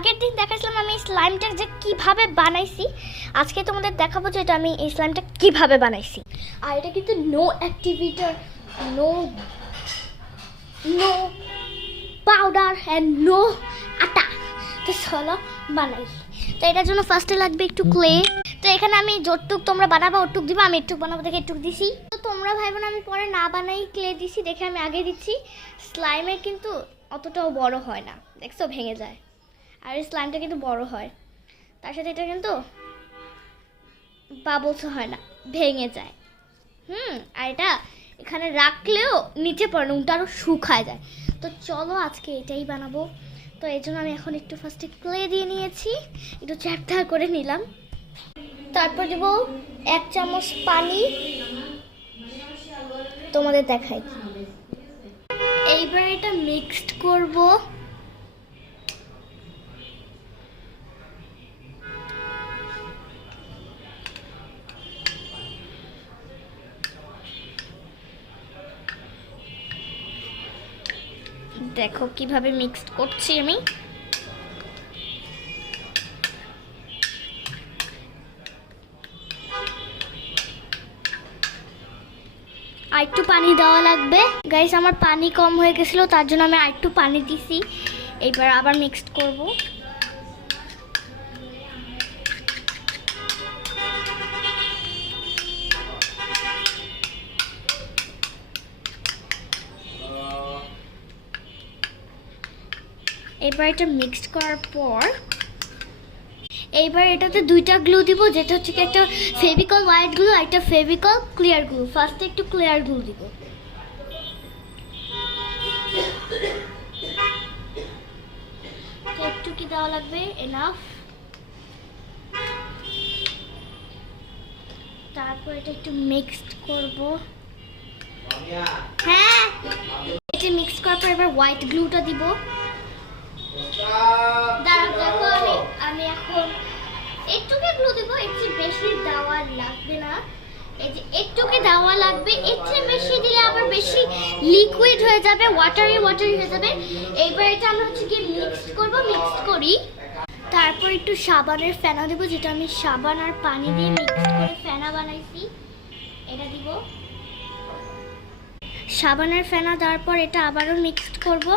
আগের দিন দেখাচ্ছিলাম আমি স্লাইমটা যে কিভাবে বানাইছি, আজকে তোমাদের দেখাবো যে এটা আমি এই স্লাইমটা কিভাবে বানাইছি। আর এটা কিন্তু no activator, no no powder and no atta. তো চলো বানাই। তো এটার জন্য ফার্স্টে লাগবে একটু ক্লে। তো এখানে আমি যতটুক তোমরা বানাবো ওটুক দিবা, আমি একটু বানাবো দেখে একটু দিছি। তো তোমরা ভাইবো না আমি পরে না বানাই ক্লে দিছি দেখে আমি আগে দিচ্ছি। স্লাইমের কিন্তু অতটাও বড় হয় না, দেখছো ভেঙে যায়। আর এই স্লাইমটা কিন্তু বড় হয়, তার সাথে এটা কিন্তু বাবলস হয় না, ভেঙে যায়। আর এটা এখানে রাখলেও নিচে পড়ে না, উল্টো আরও শুকায় যায়। তো চলো আজকে এটাই বানাবো। তো এই জন্য আমি এখন একটু ফার্স্টে ক্লে দিয়ে নিয়েছি, একটু চ্যাপটা করে নিলাম। তারপর দেব 1 চামচ পানি, তোমাদের দেখাই। এইবার এটা মিক্সড করব। দেখো কিভাবে মিক্সড করছি আমি। আর একটু পানি দেওয়া লাগবে গাইস, আমার পানি কম হয়ে গেছিলো তার জন্য আমি আর একটু পানি দিছি। এইবার আবার মিক্সড করব। এবার এটা মিক্সড করার পর এইবার এটাতে 2টা গ্লু দিব, যেটা হচ্ছে কি একটা ফেভিকল হোয়াইট গ্লু আর একটা ফেভিকল ক্লিয়ার গ্লু। ফার্স্টে একটু ক্লিয়ার গ্লু দিব। একটু কি দেওয়া লাগবে, এনাফ। তারপর এটা একটু মিক্সড করব। হ্যাঁ, এটা মিক্স করার পর এবার হোয়াইট গ্লুটা দিব। দেখো আমি এখন একটুকে গ্লু দিব, এর চেয়ে বেশি দেওয়া লাগবে না। এই যে একটুকে দেওয়া লাগবে, এর চেয়ে বেশি দিলে আবার বেশি লিকুইড হয়ে যাবে, ওয়াটারি হয়ে যাবে। এইবার এটা আমরা হচ্ছে কি মিক্সড করব, মিক্সড করি। তারপর একটু সাবানের ফেনা দেব, যেটা আমি সাবান আর পানি দিয়ে মিক্সড করে ফেনা বানাইছি, এটা দিব। সাবানের ফেনা দেওয়ার পর এটা আবারও মিক্সড করব।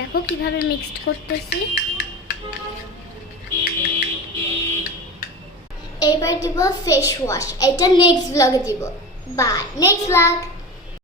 দেখো কিভাবে মিক্সড করতেছি। এইবার দিব ফেস ওয়াশ, এটা নেক্সট ব্লগে দিব। Bye, next blog.